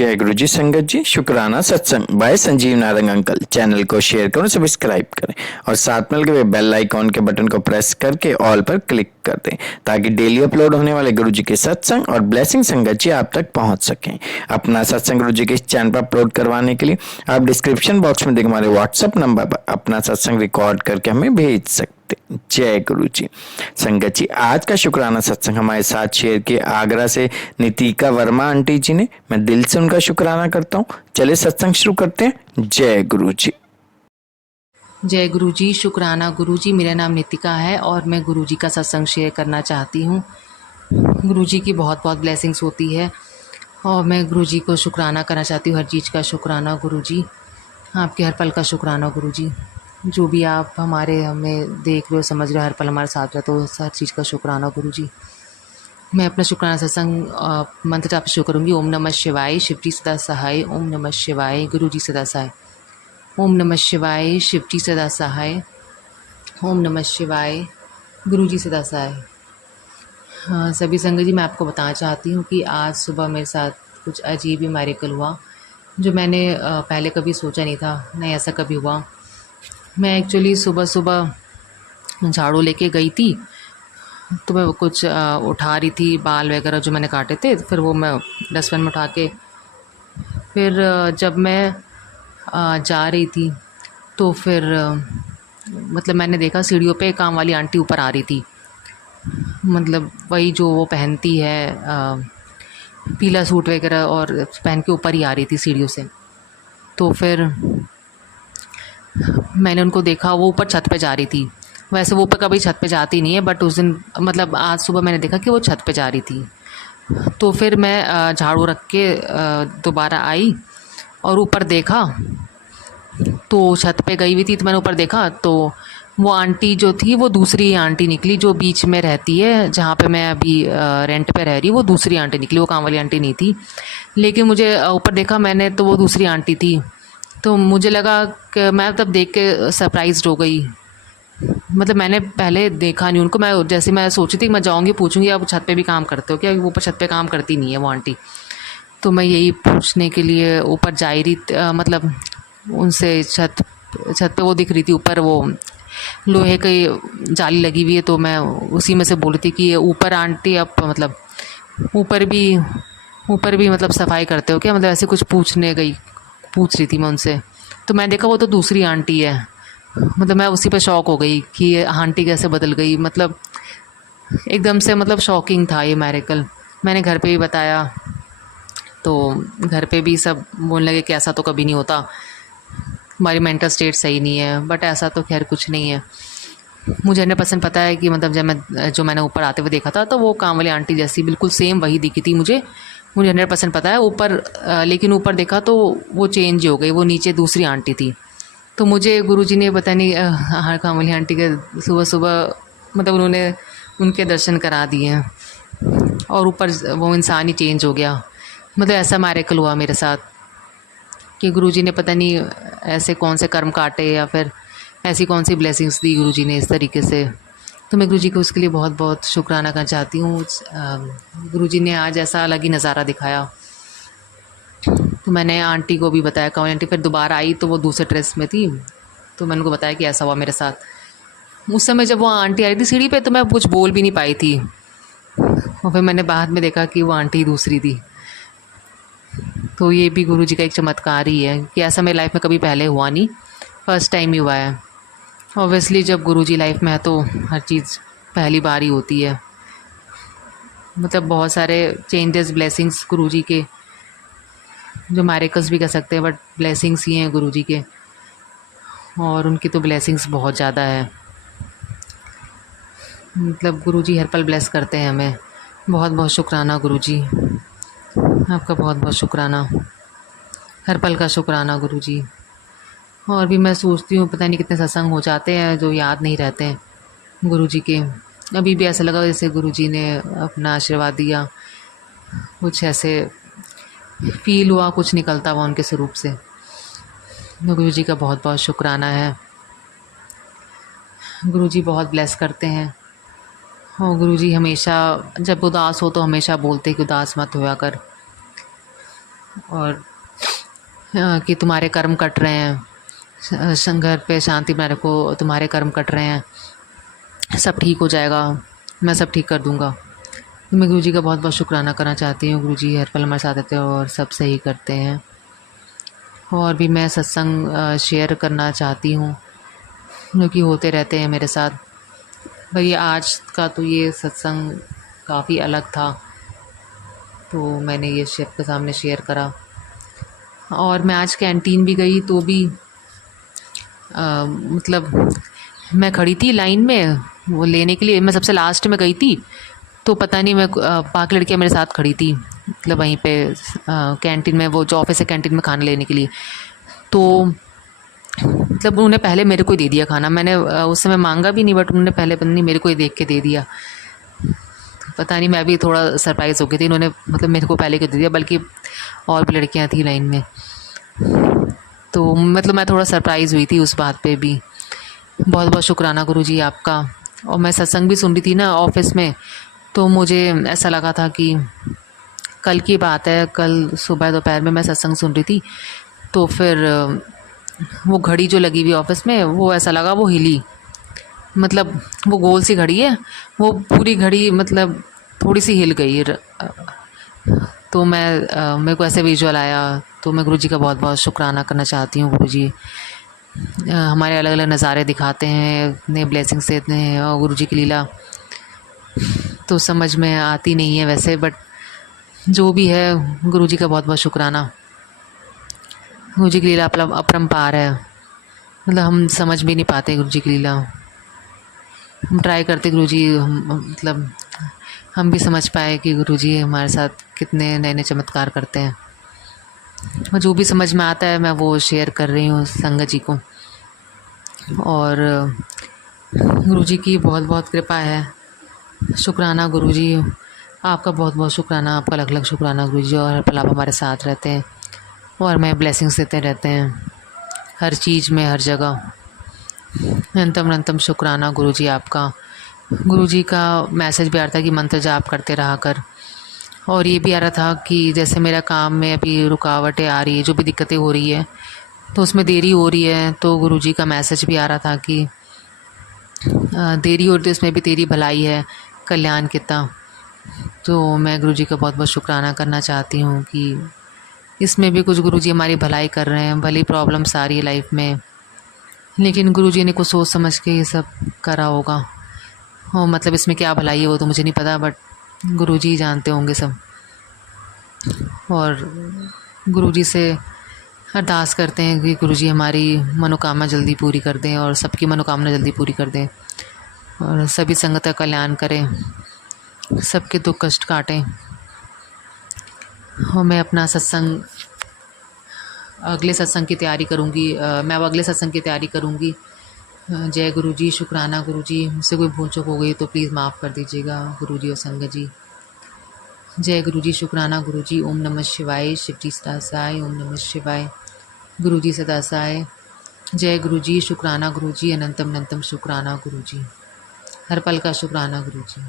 जय गुरु जी। संगत जी, शुक्राना सत्संग by Sanjeev Narang uncle. Channel को शेयर करें, सब्सक्राइब करें और साथ में लगे हुए बेल आइकॉन के बटन को प्रेस करके ऑल पर क्लिक कर दें ताकि डेली अपलोड होने वाले गुरु जी के सत्संग और ब्लेसिंग संगत जी आप तक पहुंच सकें। अपना सत्संग गुरु जी के इस चैनल पर अपलोड करवाने के लिए आप डिस्क्रिप्शन बॉक्स में देखें हमारे व्हाट्सएप नंबर पर अपना सत्संग रिकॉर्ड करके हमें भेज सकते। जय गुरु जी। संगत जी, आज का शुक्राना सत्संग हमारे साथ शेयर किए आगरा से नितिका वर्मा आंटी जी ने। मैं दिल से उनका शुक्राना करता हूँ। चलिए सत्संग शुरू करते हैं। जय गुरु जी। जय गुरु जी। शुक्राना गुरु जी। मेरा नाम नितिका है और मैं गुरु जी का सत्संग शेयर करना चाहती हूँ। गुरु जी की बहुत बहुत ब्लेसिंग्स होती है और मैं गुरु जी को शुक्राना करना चाहती हूँ। हर चीज़ का शुक्राना गुरु जी, आपके हर पल का शुक्राना गुरु जी। जो भी आप हमें देख रहे हो, समझ रहे हो, हर पल हमारे साथ रहते हो, हर चीज़ का शुक्राना गुरु जी। मैं अपना शुक्राना सत्संग मंत्र जाप शुरू करूँगी। ओम नमः शिवाय, शिव जी सदा सहाय। ओम नमः शिवाय, गुरु जी सदा सहाय। ओम नमः शिवाय, शिव जी सदा सहाय। ओम नमः शिवाय, गुरु जी सदा सहाय। हाँ सभी संगत जी, मैं आपको बताना चाहती हूँ कि आज सुबह मेरे साथ कुछ अजीब ही मैरिकल हुआ जो मैंने पहले कभी सोचा नहीं था, नहीं ऐसा कभी हुआ। मैं एक्चुअली सुबह सुबह झाड़ू लेके गई थी तो मैं कुछ उठा रही थी, बाल वगैरह जो मैंने काटे थे, फिर वो मैं डस्टबिन में उठा के फिर जब मैं जा रही थी तो फिर मतलब मैंने देखा सीढ़ियों पे काम वाली आंटी ऊपर आ रही थी। मतलब वही जो वो पहनती है, पीला सूट वगैरह और पहन के ऊपर ही आ रही थी सीढ़ियों से। तो फिर मैंने उनको देखा, वो ऊपर छत पे जा रही थी। वैसे वो ऊपर कभी छत पे जाती नहीं है, बट उस दिन मतलब आज सुबह मैंने देखा कि वो छत पे जा रही थी। तो फिर मैं झाड़ू रख के दोबारा आई और ऊपर देखा तो छत पे गई हुई थी। तो मैंने ऊपर देखा तो वो आंटी जो थी वो दूसरी आंटी निकली, जो बीच में रहती है जहाँ पे मैं अभी रेंट पे रह रही हूँ। वो दूसरी आंटी निकली, वो काम वाली आंटी नहीं थी। लेकिन मुझे ऊपर देखा मैंने तो वो दूसरी आंटी थी। तो मुझे लगा कि मैं तब देख के सरप्राइज्ड हो गई। मतलब मैंने पहले देखा नहीं उनको। मैं जैसे मैं सोची थी मैं जाऊँगी पूछूंगी आप छत पे भी काम करते हो क्या, वो ऊपर छत पे काम करती नहीं है वो आंटी। तो मैं यही पूछने के लिए ऊपर जा ही रही मतलब उनसे छत छत पे वो दिख रही थी ऊपर, वो लोहे की जाली लगी हुई है। तो मैं उसी में से बोल रही थी कि ये ऊपर आंटी आप मतलब ऊपर भी मतलब सफाई करते हो क्या, मतलब ऐसे कुछ पूछ रही थी मैं उनसे। तो मैं देखा वो तो दूसरी आंटी है। मतलब मैं उसी पे शॉक हो गई कि ये आंटी कैसे बदल गई। मतलब एकदम से मतलब शॉकिंग था ये मैरिकल। मैंने घर पे भी बताया तो घर पे भी सब बोलने लगे कि ऐसा तो कभी नहीं होता, हमारी मेंटल स्टेट सही नहीं है। बट ऐसा तो खैर कुछ नहीं है। मुझे 100% पता है कि मतलब जो मैंने ऊपर आते हुए देखा था तो वो काम वाली आंटी जैसी बिल्कुल सेम वही दिखी थी मुझे। मुझे 100% पता है ऊपर लेकिन ऊपर देखा तो वो चेंज हो गई, वो नीचे दूसरी आंटी थी। तो मुझे गुरुजी ने पता नहीं हाँ काम वाली आंटी के सुबह सुबह मतलब उन्होंने उनके दर्शन करा दिए हैं और ऊपर वो इंसान ही चेंज हो गया। मतलब ऐसा मैरिकल हुआ मेरे साथ कि गुरुजी ने पता नहीं ऐसे कौन से कर्म काटे या फिर ऐसी कौन सी ब्लेसिंग्स दी गुरुजी ने इस तरीके से। तो मैं गुरुजी को उसके लिए बहुत बहुत शुक्राना करना चाहती हूँ। गुरुजी ने आज ऐसा अलग ही नज़ारा दिखाया। तो मैंने आंटी को भी बताया, कौन आंटी फिर दोबारा आई तो वो दूसरे ड्रेस में थी। तो मैंने उनको बताया कि ऐसा हुआ मेरे साथ। उस समय जब वो आंटी आई थी सीढ़ी पे तो मैं कुछ बोल भी नहीं पाई थी और फिर मैंने बाद में देखा कि वो आंटी दूसरी थी। तो ये भी गुरुजी का एक चमत्कार ही है कि ऐसा मेरी लाइफ में कभी पहले हुआ नहीं, फर्स्ट टाइम ही हुआ है। ऑब्वियसली जब गुरुजी लाइफ में है तो हर चीज़ पहली बार ही होती है। मतलब बहुत सारे चेंजेस ब्लेसिंग्स गुरुजी के, जो मैरिकल्स भी कह सकते हैं बट ब्लेसिंग्स ही हैं गुरुजी के। और उनकी तो ब्लेसिंग्स बहुत ज़्यादा है। मतलब गुरुजी हर पल ब्लेस करते हैं हमें। बहुत बहुत शुक्राना गुरुजी, आपका बहुत बहुत शुक्राना, हर पल का शुक्राना गुरुजी। और भी मैं सोचती हूँ पता नहीं कितने सत्संग हो जाते हैं जो याद नहीं रहते हैं गुरुजी के। अभी भी ऐसा लगा जैसे गुरुजी ने अपना आशीर्वाद दिया, कुछ ऐसे फील हुआ, कुछ निकलता हुआ उनके स्वरूप से। तो गुरुजी का बहुत बहुत शुक्राना है। गुरुजी बहुत ब्लेस करते हैं और गुरुजी हमेशा जब उदास हो तो हमेशा बोलते कि उदास मत होया कर। और कि तुम्हारे कर्म कट रहे हैं, घर पे शांति बनाए रखो, तुम्हारे कर्म कट रहे हैं, सब ठीक हो जाएगा, मैं सब ठीक कर दूँगा। तो मैं गुरुजी का बहुत बहुत शुक्राना करना चाहती हूँ। गुरुजी हर पल हमारे साथ रहते हैं और सब सही करते हैं। और भी मैं सत्संग शेयर करना चाहती हूँ जो कि होते रहते हैं मेरे साथ। पर ये आज का तो ये सत्संग काफ़ी अलग था, तो मैंने ये सबके सामने शेयर करा। और मैं आज कैंटीन भी गई तो भी मतलब मैं खड़ी थी लाइन में वो लेने के लिए, मैं सबसे लास्ट में गई थी। तो पता नहीं मैं बाकी लड़कियाँ मेरे साथ खड़ी थी, मतलब वहीं पे कैंटीन में, वो जो ऑफिस है कैंटीन में खाना लेने के लिए। तो मतलब उन्होंने पहले मेरे को ही दे दिया खाना। मैंने उस समय मांगा भी नहीं, बट उन्होंने पहले पता नहीं मेरे को ही देख के दे दिया। पता नहीं, मैं भी थोड़ा सरप्राइज़ हो गई थी। उन्होंने मतलब मेरे को पहले क्यों दे दिया, बल्कि और भी लड़कियाँ थी लाइन में। तो मतलब मैं थोड़ा सरप्राइज़ हुई थी उस बात पे भी। बहुत बहुत शुक्राना गुरुजी आपका। और मैं सत्संग भी सुन रही थी ना ऑफिस में, तो मुझे ऐसा लगा था कि कल की बात है, कल सुबह दोपहर में मैं सत्संग सुन रही थी। तो फिर वो घड़ी जो लगी हुई ऑफिस में, वो ऐसा लगा वो हिली। मतलब वो गोल सी घड़ी है, वो पूरी घड़ी मतलब थोड़ी सी हिल गई। तो मेरे को ऐसे विजुअल आया। तो मैं गुरुजी का बहुत बहुत शुक्राना करना चाहती हूँ। गुरुजी हमारे अलग अलग नज़ारे दिखाते हैं, इतने ब्लेसिंग्स देते हैं, और गुरुजी की लीला तो समझ में आती नहीं है वैसे, बट जो भी है गुरुजी का बहुत बहुत शुक्राना। गुरुजी की लीला अपरंपार है, मतलब हम समझ भी नहीं पाते गुरुजी की लीला। हम ट्राई करते गुरुजी मतलब हम भी समझ पाए कि गुरुजी हमारे साथ कितने नए नए चमत्कार करते हैं। और जो भी समझ में आता है मैं वो शेयर कर रही हूँ संगत जी को। और गुरुजी की बहुत बहुत कृपा है। शुक्राना गुरुजी, आपका बहुत बहुत शुक्राना, आपका लख लख शुक्राना गुरुजी। और हर पल आप हमारे साथ रहते हैं और हमें ब्लेसिंग्स देते रहते हैं हर चीज़ में, हर जगह। अनंतम अनंतम शुक्राना गुरुजी आपका। गुरुजी का मैसेज भी आ रहा था कि मंत्र जाप करते रहा कर। और ये भी आ रहा था कि जैसे मेरा काम में अभी रुकावटें आ रही है, जो भी दिक्कतें हो रही है, तो उसमें देरी हो रही है। तो गुरुजी का मैसेज भी आ रहा था कि देरी हो रही है, उसमें भी तेरी भलाई है, कल्याण कितना। तो मैं गुरुजी का बहुत बहुत शुक्राना करना चाहती हूँ कि इसमें भी कुछ गुरुजी हमारी भलाई कर रहे हैं। भली प्रॉब्लम्स आ रही है लाइफ में, लेकिन गुरुजी ने कुछ सोच समझ के ये सब करा होगा। और मतलब इसमें क्या भलाई है वो तो मुझे नहीं पता, बट गुरुजी ही जानते होंगे सब। और गुरुजी से अरदास करते हैं कि गुरुजी हमारी मनोकामना जल्दी पूरी कर दें और सबकी मनोकामना जल्दी पूरी कर दें, और सभी संगत का कल्याण करें, सबके दुख कष्ट काटें। और मैं अपना सत्संग, अगले सत्संग की तैयारी करूँगी। मैं अब अगले सत्संग की तैयारी करूँगी। जय गुरुजी, शुक्राना गुरुजी। मुझसे कोई भूल चूक हो गई तो प्लीज़ माफ़ कर दीजिएगा गुरुजी और संगत जी। जय गुरुजी, शुक्राना गुरुजी। ओम नमः शिवाय। शिवजी सदा सहाय। ओम नमः शिवाय। गुरुजी सदा सहाय। जय गुरुजी, शुक्राना गुरुजी। अनंतम अनंतम शुक्राना गुरुजी। हर पल का शुक्राना गुरुजी।